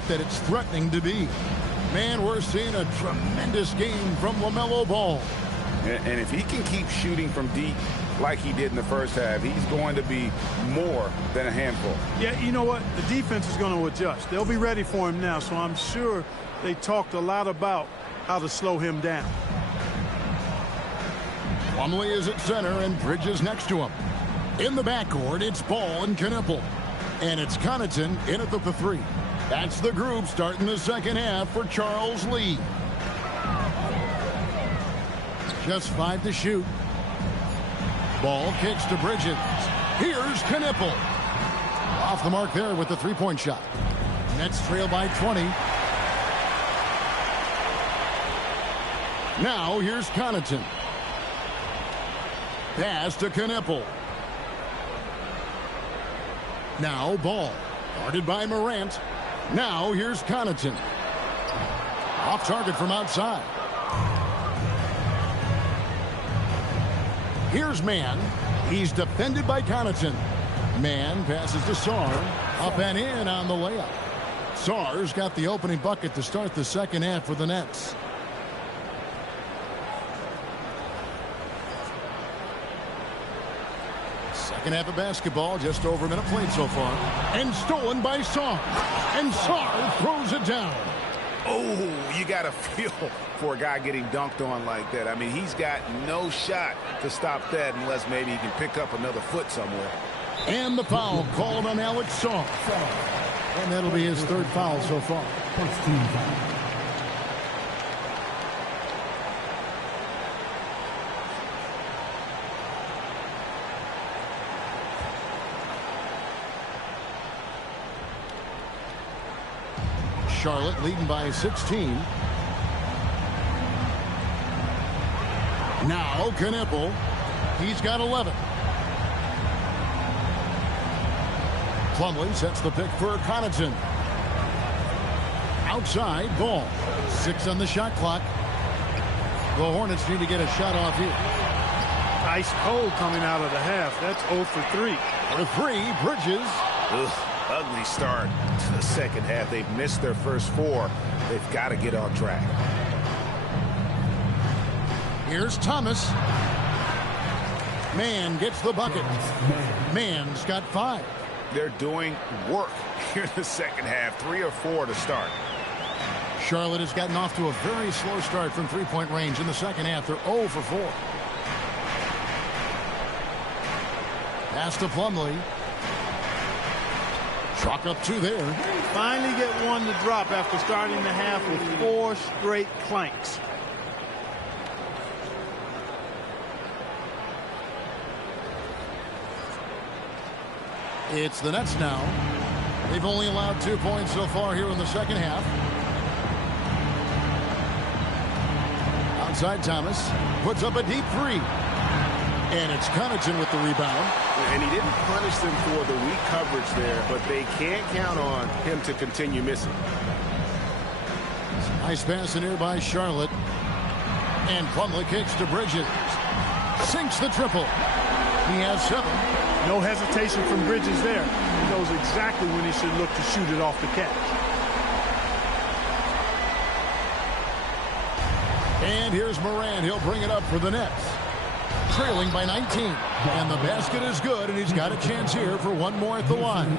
that it's threatening to be. Man, we're seeing a tremendous game from LaMelo Ball. And if he can keep shooting from deep like he did in the first half, he's going to be more than a handful. Yeah, you know what? The defense is going to adjust. They'll be ready for him now, so I'm sure they talked a lot about how to slow him down. Plumlee is at center and Bridges next to him. In the backcourt, it's Ball and Knipple. And it's Connaughton in at the three. That's the group starting the second half for Charles Lee. Just 5 to shoot. Ball kicks to Bridges. Here's Knipple. Off the mark there with the three-point shot. Nets trail by 20. Now here's Connaughton. Pass to Knipple. Now Ball. Guarded by Morant. Now here's Connaughton. Off target from outside. Here's Mann. He's defended by Connaughton. Mann passes to Sarr. Up and in on the layup. Sarr's got the opening bucket to start the second half for the Nets. Second half of basketball, just over a minute played so far. And stolen by Sarr. And Sarr throws it down. Oh, you got to feel for a guy getting dunked on like that. I mean, he's got no shot to stop that unless maybe he can pick up another foot somewhere. And the foul called on Alex Sarr. And that'll be his third foul so far. First team foul. Charlotte leading by 16. Now Knipple. He's got 11. Plumlee sets the pick for Connaughton. Outside, Ball. 6 on the shot clock. The Hornets need to get a shot off here. Ice cold coming out of the half. That's 0 for 3. For 3, Bridges. Ugh. Ugly start to the second half. They've missed their first 4. They've got to get on track. Here's Thomas. Mann gets the bucket. Mann's got 5. They're doing work here in the second half. 3 or 4 to start. Charlotte has gotten off to a very slow start from three-point range in the second half. They're 0 for 4. Pass to Plumlee. Chalk up 2 there. Finally get one to drop after starting the half with 4 straight clanks. It's the Nets now. They've only allowed 2 points so far here in the second half. Outside Thomas puts up a deep 3. And it's Connaughton with the rebound. And he didn't punish them for the weak coverage there, but they can't count on him to continue missing. Nice pass in here by Charlotte. And Plumlee kicks to Bridges. Sinks the triple. He has 7. No hesitation from Bridges there. He knows exactly when he should look to shoot it off the catch. And here's Morant. He'll bring it up for the Nets. Trailing by 19. And the basket is good, and he's got a chance here for one more at the line.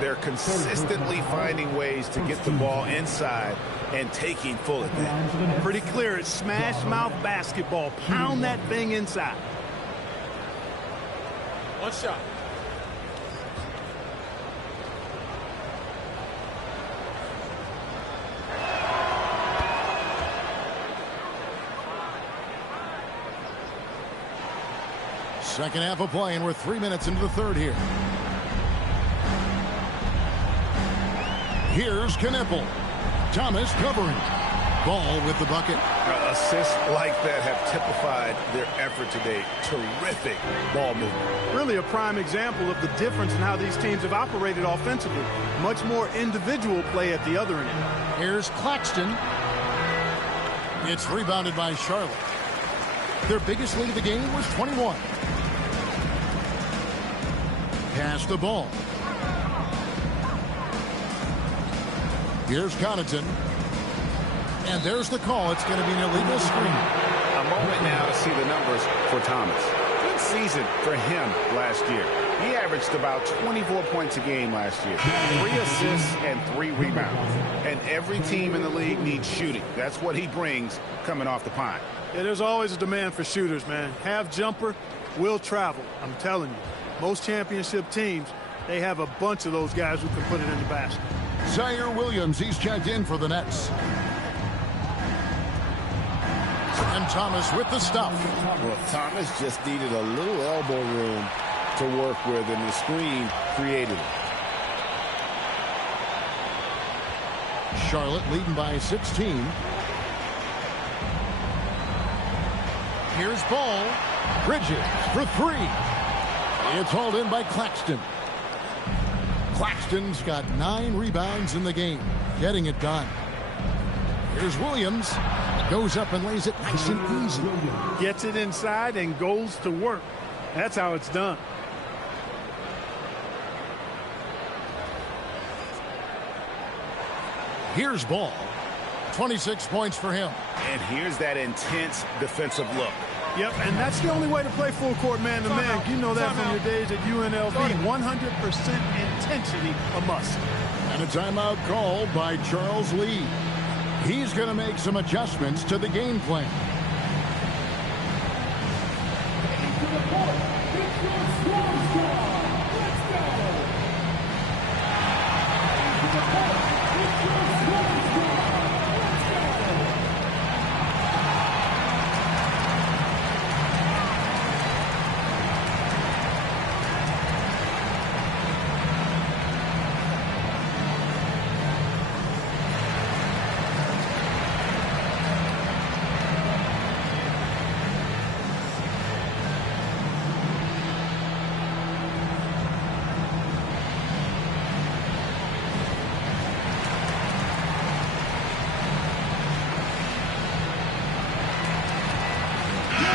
They're consistently finding ways to get the ball inside and taking full advantage. Pretty clear. It's smash mouth basketball. Pound that thing inside. One shot. Second half of play, and we're 3 minutes into the third here. Here's Knipple. Thomas covering. Ball with the bucket. Assists like that have typified their effort today. Terrific ball movement. Really a prime example of the difference in how these teams have operated offensively. Much more individual play at the other end. Here's Claxton. It's rebounded by Charlotte. Their biggest lead of the game was 21. Pass the ball. Here's Connaughton. And there's the call. It's going to be an illegal screen. A moment now to see the numbers for Thomas. Good season for him last year. He averaged about 24 points a game last year. 3 assists and 3 rebounds. And every team in the league needs shooting. That's what he brings coming off the pine. Yeah, there's always a demand for shooters, man. Have jumper, will travel. I'm telling you. Most championship teams, they have a bunch of those guys who can put it in the basket. Zaire Williams, he's checked in for the Nets. And Thomas with the stuff. Well, Thomas just needed a little elbow room to work with, and the screen created it. Charlotte leading by 16. Here's Ball. Bridges for 3. It's hauled in by Claxton. Claxton's got 9 rebounds in the game, getting it done. Here's Williams. Goes up and lays it nice and easy. Gets it inside and goes to work. That's how it's done. Here's Ball. 26 points for him. And here's that intense defensive look. Yep, and that's the only way to play full court man-to-man. You know that from your days at UNLV. 100% intensity a must. And a timeout called by Charles Lee. He's going to make some adjustments to the game plan.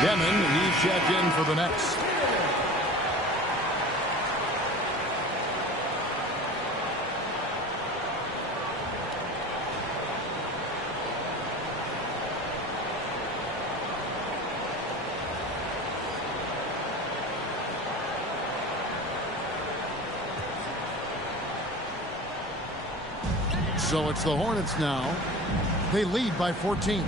Demon, he's checked in for the Nets. So it's the Hornets now. They lead by 14.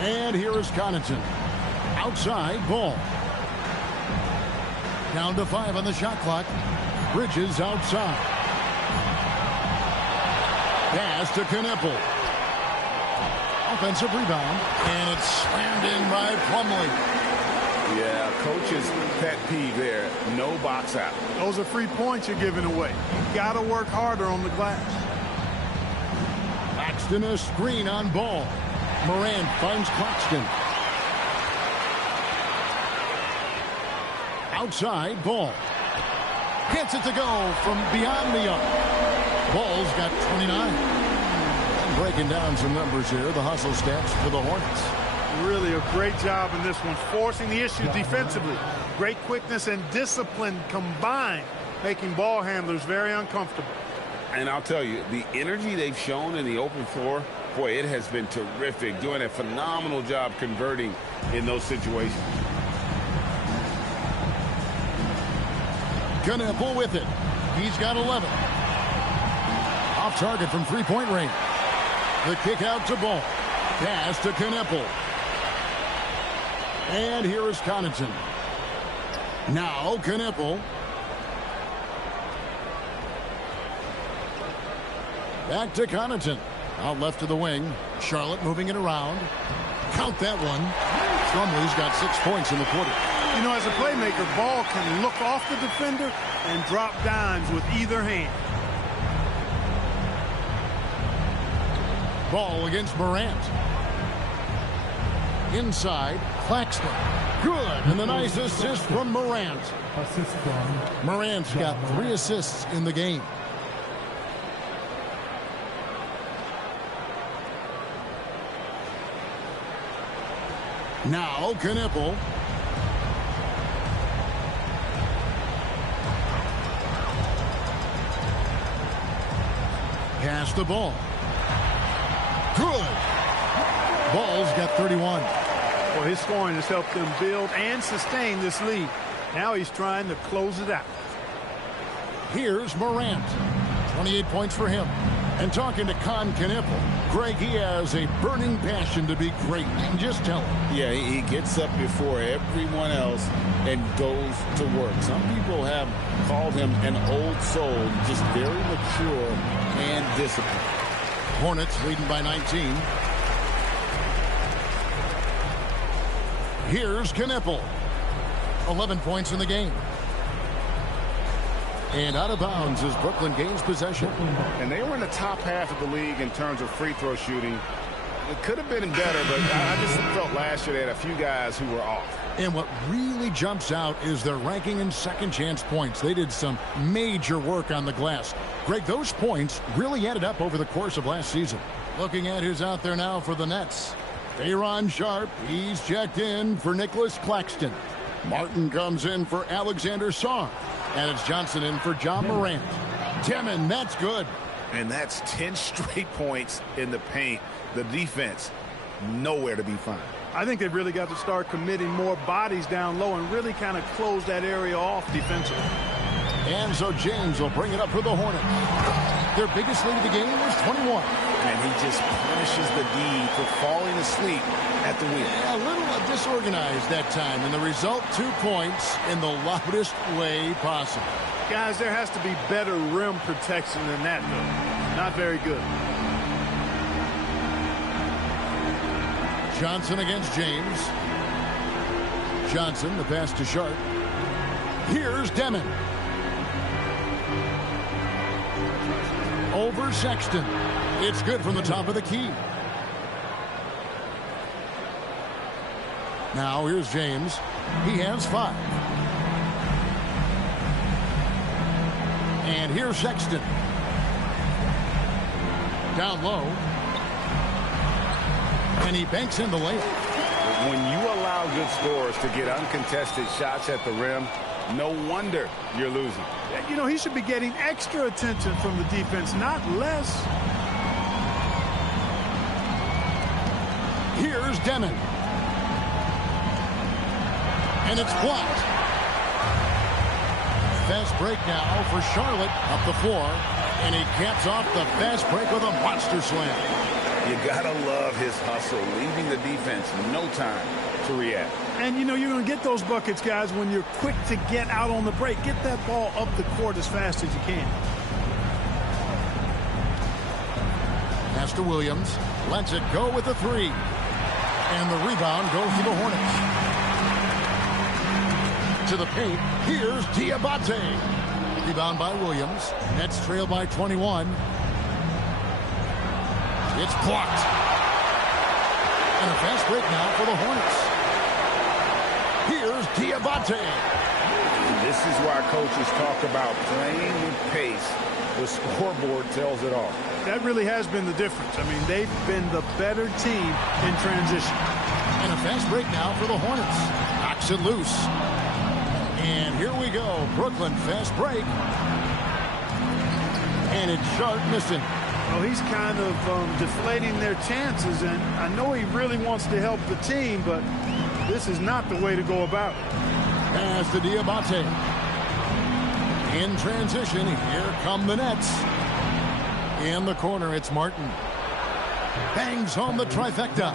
And here is Connaughton. Outside, Ball. Down to 5 on the shot clock. Bridges outside. Pass to Knueppel. Offensive rebound. And it's slammed in by Plumlee. Yeah, coach's pet peeve there. No box out. Those are free points you're giving away. You got to work harder on the glass. Claxton a screen on Ball. Morant finds Claxton. Outside, Ball. Gets it to go from beyond the arc. Ball's got 29. And breaking down some numbers here, the hustle stats for the Hornets. Really a great job in this one, forcing the issue defensively. Great quickness and discipline combined, making ball handlers very uncomfortable. And I'll tell you, the energy they've shown in the open floor, boy, it has been terrific. Doing a phenomenal job converting in those situations. Knueppel with it. He's got 11. Off target from three-point range. The kick out to Ball. Pass to Knueppel. And here is Connaughton. Now Knueppel. Back to Connaughton. Out left to the wing. Charlotte moving it around. Count that one. Plumlee's got 6 points in the quarter. You know, as a playmaker, Ball can look off the defender and drop dimes with either hand. Ball against Morant. Inside, Claxton. Good, and a nice assist from Morant. Morant's got 3 assists in the game. Now Knueppel. Pass the ball. Good. Ball's got 31. Well, his scoring has helped them build and sustain this lead. Now he's trying to close it out. Here's Morant. 28 points for him. And talking to Con Knippel, Greg, he has a burning passion to be great. You can just tell him. Yeah, he gets up before everyone else and goes to work. Some people have called him an old soul, just very mature and disciplined. Hornets leading by 19. Here's Knippel. 11 points in the game. And out of bounds as Brooklyn gains possession. And they were in the top half of the league in terms of free throw shooting. It could have been better, but I just felt last year they had a few guys who were off. And what really jumps out is their ranking in second chance points. They did some major work on the glass. Greg, those points really added up over the course of last season. Looking at who's out there now for the Nets. Aaron Sharp, he's checked in for Nicholas Claxton. Martin comes in for Alexander Song. And it's Johnson in for John Morant. Demon, that's good. And that's 10 straight points in the paint. The defense, nowhere to be found. I think they've really got to start committing more bodies down low and really kind of close that area off defensively. And so James will bring it up for the Hornets. Their biggest lead of the game was 21. And he just punishes the D for falling asleep at the wheel. A little disorganized that time, and the result, 2 points in the loudest way possible. Guys, there has to be better rim protection than that, though. Not very good. Johnson against James. Johnson, the pass to Sharp. Here's Demon. Over Sexton. It's good from the top of the key. Now here's James. He has 5. And here's Sexton. Down low. And he banks in the layup. When you allow good scorers to get uncontested shots at the rim, no wonder you're losing. You know, he should be getting extra attention from the defense, not less. Here's Demon. And it's blocked. Fast break now for Charlotte up the floor. And he caps off the fast break with a monster slam. You gotta love his hustle, leaving the defense no time to react. And, you know, you're going to get those buckets, guys, when you're quick to get out on the break. Get that ball up the court as fast as you can. Pass to Williams. Lets it go with the 3. And the rebound goes to the Hornets. To the paint. Here's Diabate. Rebound by Williams. Nets trail by 21. It's blocked. And a fast break now for the Hornets. Here's Diabate. This is why coaches talk about playing with pace. The scoreboard tells it all. That really has been the difference. I mean, they've been the better team in transition. And a fast break now for the Hornets. Knocks it loose. And here we go. Brooklyn fast break. And it's Sharp missing. Well, he's kind of deflating their chances, and I know he really wants to help the team, but this is not the way to go about it. Pass to Diabate. In transition, here come the Nets. In the corner, it's Martin. Bangs home the trifecta.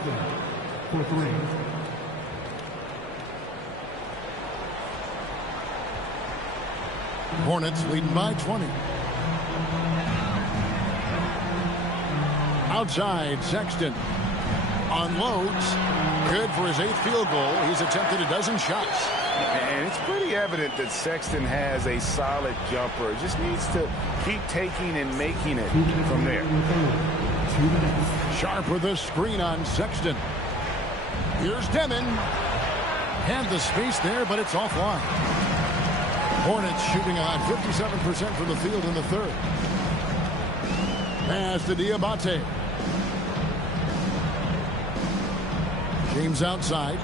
Hornets leading by 20. Outside, Sexton unloads. Good for his 8th field goal. He's attempted a dozen shots. And it's pretty evident that Sexton has a solid jumper. Just needs to keep taking and making it from there. Sharp with a screen on Sexton. Here's Demon. Had the space there, but it's offline. Hornets shooting on 57% from the field in the 3rd. Pass to Diabate. James outside.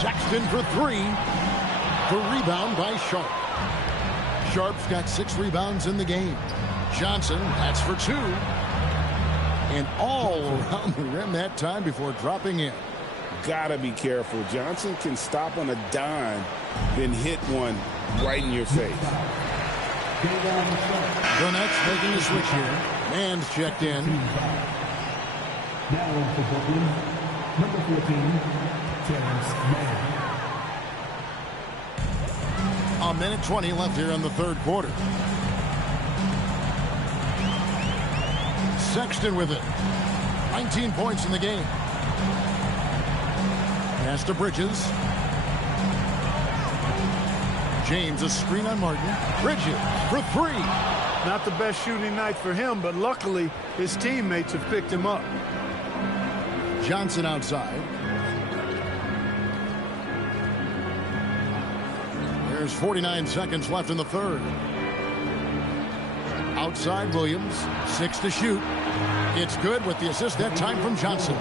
Sexton for 3. The rebound by Sharp. Sharp's got 6 rebounds in the game. Johnson, that's for 2. And all around the rim that time before dropping in. Gotta be careful. Johnson can stop on a dime, then hit one right in your face. The Nets making the switch here. Man's checked in. Now for Brooklyn, number 14, Terrence Mann. A minute 20 left here in the third quarter. Sexton with it. 19 points in the game. Pass to Bridges. James, a screen on Martin. Bridges for 3. Not the best shooting night for him, but luckily his teammates have picked him up. Johnson outside. There's 49 seconds left in the third. Outside Williams. 6 to shoot. It's good with the assist that time from Johnson.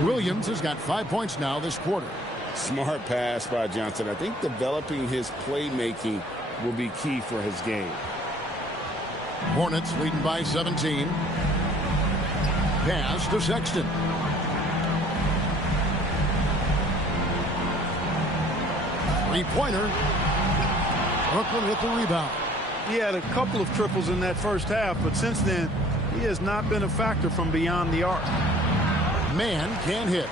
Williams has got 5 points now this quarter. Smart pass by Johnson. I think developing his playmaking will be key for his game. Hornets leading by 17. Pass to Sexton. Three-pointer. Brooklyn with the rebound. He had a couple of triples in that first half, but since then, he has not been a factor from beyond the arc. Man can't hit.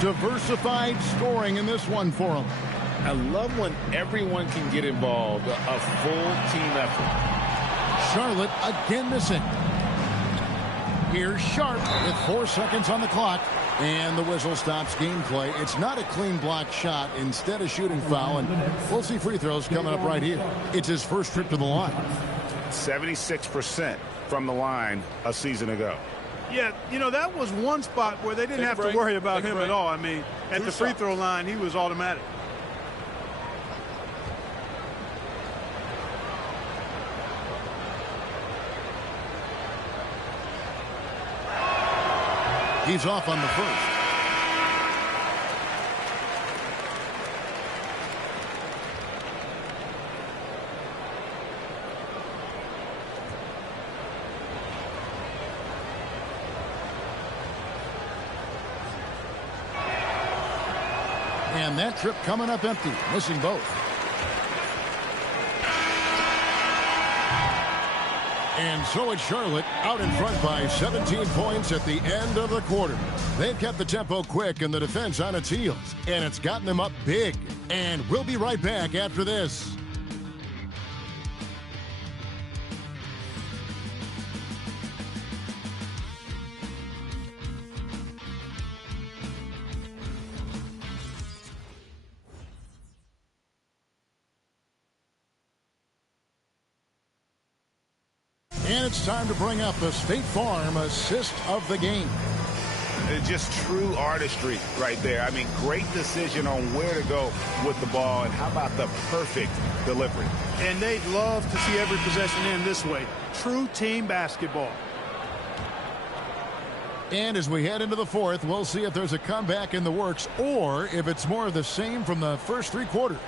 Diversified scoring in this one for him. I love when everyone can get involved, a full team effort. Charlotte again missing. Here's Sharp with 4 seconds on the clock. And the whistle stops gameplay. It's not a clean block shot. Instead, a shooting foul. And we'll see free throws coming up right here. It's his first trip to the line. 76% from the line a season ago. Yeah, you know, that was one spot where they didn't have to worry about him at all. I mean, at the free throw line, he was automatic. He's off on the first. And that trip coming up empty, missing both. And so it's Charlotte out in front by 17 points at the end of the quarter. They've kept the tempo quick and the defense on its heels, and it's gotten them up big. And we'll be right back after this. And it's time to bring up the State Farm assist of the game. Just true artistry right there. I mean, great decision on where to go with the ball, and how about the perfect delivery? And they'd love to see every possession end this way. True team basketball. And as we head into the fourth, we'll see if there's a comeback in the works or if it's more of the same from the first 3 quarters.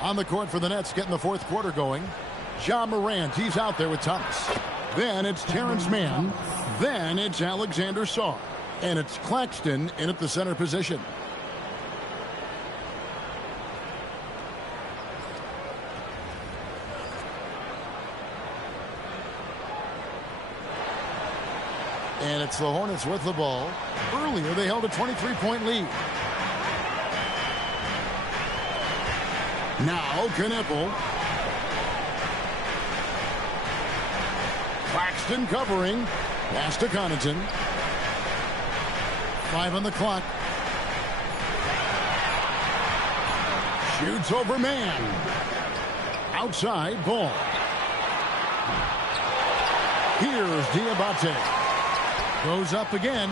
On the court for the Nets getting the fourth quarter going. Ja Morant, he's out there with Thomas. Then it's Terrence Mann. Then it's Alexander Saw. And it's Claxton in at the center position. And it's the Hornets with the ball. Earlier, they held a 23-point lead. Now, Knippel. Claxton covering. Pass to Connaughton. 5 on the clock. Shoots over man. Outside ball. Here's Diabate. Goes up again.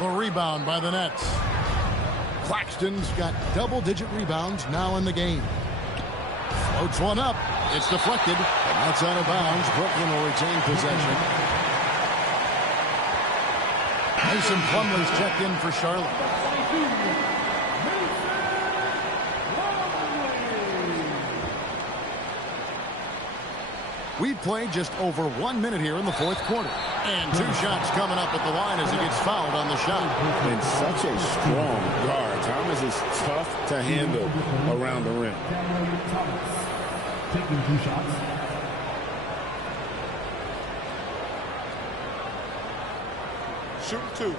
The rebound by the Nets. Claxton's got double-digit rebounds now in the game. Floats one up. It's deflected. That's out of bounds. Brooklyn will retain possession. Mason Plumlee's checked in for Charlotte. We've played just over 1 minute here in the fourth quarter. And 2 shots coming up at the line as he gets fouled on the shot. And such a strong guard. Thomas is tough to handle around the rim. Taking 2 shots. Shoot 2.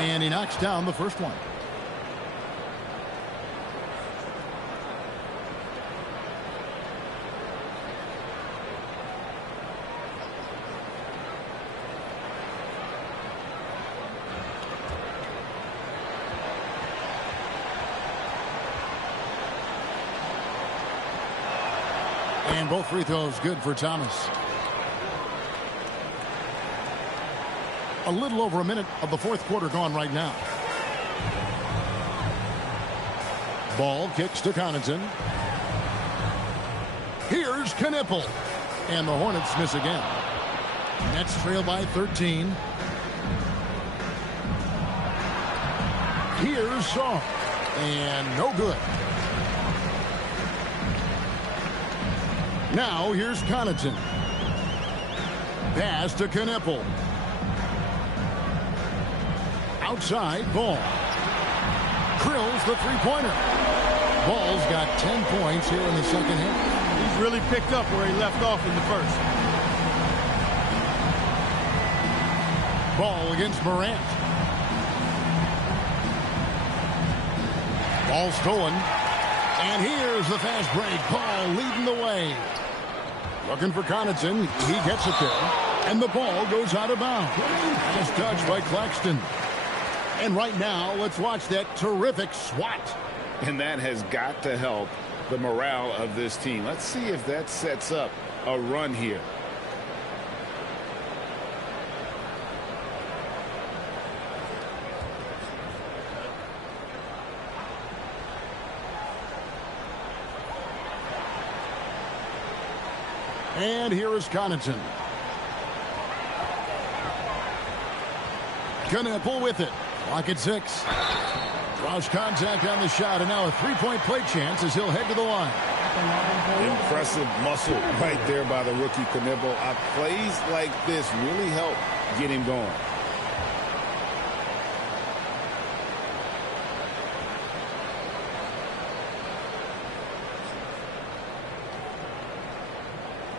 And he knocks down the first one. And both free throws good for Thomas. A little over a minute of the fourth quarter gone right now. Ball kicks to Connaughton. Here's Knipple. And the Hornets miss again. Nets trail by 13. Here's Shaw. And no good. Now here's Connaughton. Pass to Knipple. Outside, Ball. Krills the three-pointer. Ball's got 10 points here in the second half. He's really picked up where he left off in the first. Ball against Morant. Ball stolen. And here's the fast break. Ball leading the way. Looking for Connaughton. He gets it there. And the ball goes out of bounds. Just touched by Claxton. And right now, let's watch that terrific swat. And that has got to help the morale of this team. Let's see if that sets up a run here. And here is Connaughton. Knipple with it. Clock at 6. Draws contact on the shot, and now a three-point play chance as he'll head to the line. Impressive muscle right there by the rookie Knipple. Plays like this really help get him going.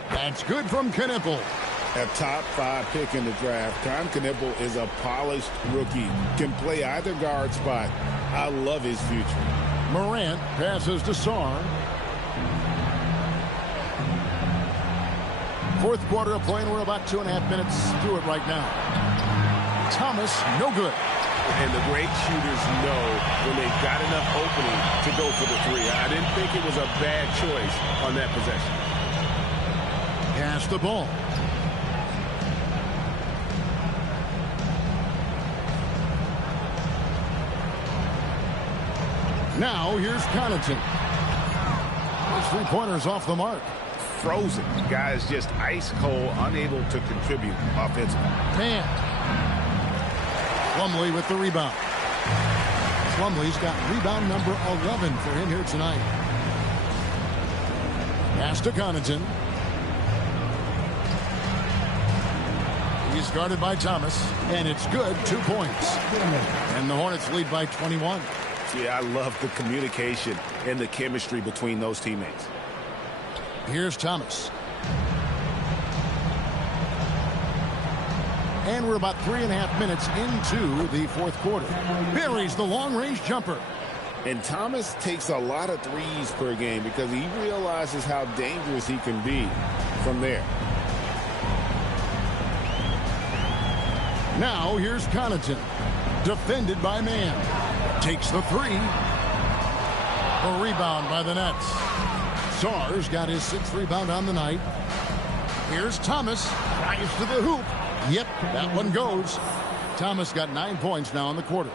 That's good from Knipple. A top 5 pick in the draft. Knipple is a polished rookie. Can play either guard spot. I love his future. Morant passes to Sarr. Fourth quarter of play, and we're about 2.5 minutes through it right now. Thomas, no good. And the great shooters know when they've got enough opening to go for the three. I didn't think it was a bad choice on that possession. Pass the ball. Now here's Connaughton. His three-pointer's off the mark. Frozen. Guys just ice cold, unable to contribute offensively. Man. Plumlee with the rebound. Plumlee's got rebound number 11 for him here tonight. Pass to Connaughton. He's guarded by Thomas, and it's good. 2 points. And the Hornets lead by 21. Yeah, I love the communication and the chemistry between those teammates. Here's Thomas. And we're about 3.5 minutes into the fourth quarter. Buries the long-range jumper. And Thomas takes a lot of threes per game because he realizes how dangerous he can be from there. Now here's Connaughton. Defended by Mann. Takes the three. A rebound by the Nets. Sarr's got his 6th rebound on the night. Here's Thomas. Drives to the hoop. Yep, that one goes. Thomas got 9 points now in the quarter.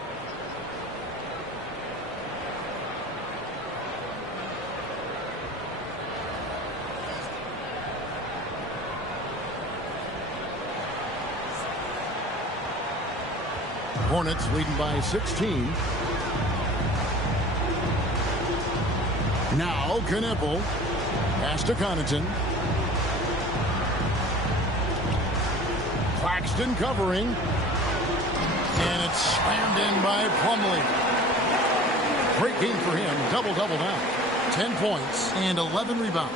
Hornets leading by 16. Now Knippel. Pass to Connaughton. Claxton covering. And it's slammed in by Plumlee. Great game for him. Double-double now. 10 points and 11 rebounds.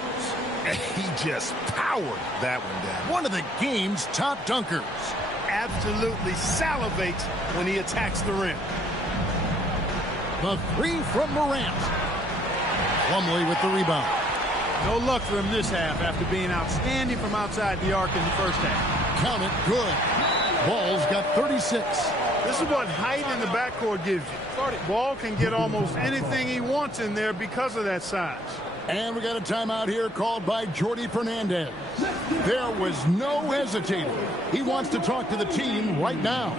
He just powered that one down. One of the game's top dunkers. Absolutely salivates when he attacks the rim. The three from Morant. Plumlee with the rebound. No luck for him this half after being outstanding from outside the arc in the first half. Count it, good. Ball's got 36. This is what height in the backcourt gives you. Ball can get almost anything he wants in there because of that size. And we got a timeout here called by Jordi Fernandez. There was no hesitating. He wants to talk to the team right now.